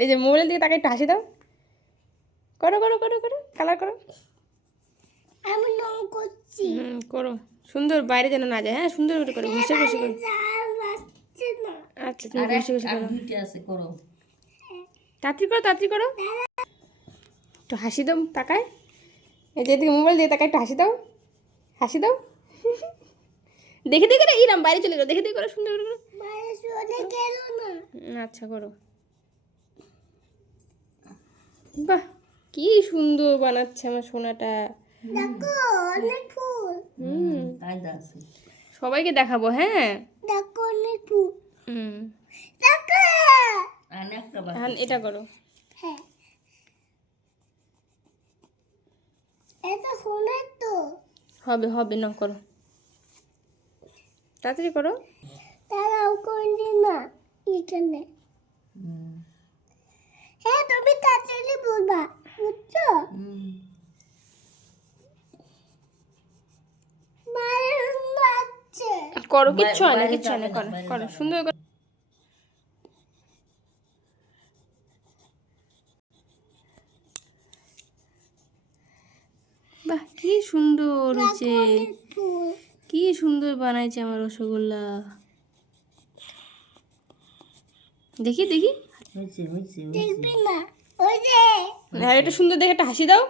এই যে মোবাইলের দিকে তাকে একটু হাসি দাও। করো করো করো করো, কালার করো। আমি রং করছি। করো সুন্দর, বাইরে যেন না যায়। হ্যাঁ সুন্দর করে করো, ঘষে ঘষে করো। যাচ্ছে না। আচ্ছা তুমি ঘষে ঘষে করো, দুইটা আছে করো। তাড়াতাড়ি করো তাড়াতাড়ি করো। একটু হাসি দাও তাকায়, এই যে এদিকে মোবাইল দিয়ে তাকায় একটু হাসি দাও, হাসি দাও। দেখে দেখে না, ইরাম বাইরে চলে গেলো, দেখে দেখে করো সুন্দর করে করো। বাইরে চলে গেল না। আচ্ছা করো। বাহ কি সুন্দর বানাচ্ছে আমার সোনাটা। দেখো অনেক ফুল। কায়দা আছে। সবাইকে দেখাবো। হ্যাঁ দেখো অনেক ফুল। হুম দেখো। আর একটা এখন এটা করো। হ্যাঁ। এটা সোনার তো। হবে হবে, না করো তাড়াতাড়ি করো। তারাও করলি না এখানে। হ্যাঁ তুমি তাড়াতাড়ি বলবা, বুঝছো? মায়ের লাগছে। করো, কিচ্ছু হয় না, কিচ্ছু হয় না, করো করো সুন্দর করে। বাহ কি সুন্দর হয়েছে, অনেক ফুল। কি সুন্দর বানাইছে আমার রসগোল্লা। দেখি দেখি, হয়েছে হয়েছে দেখবি না ওই যে আর এটা সুন্দর দেখে একটা হাসি দাও।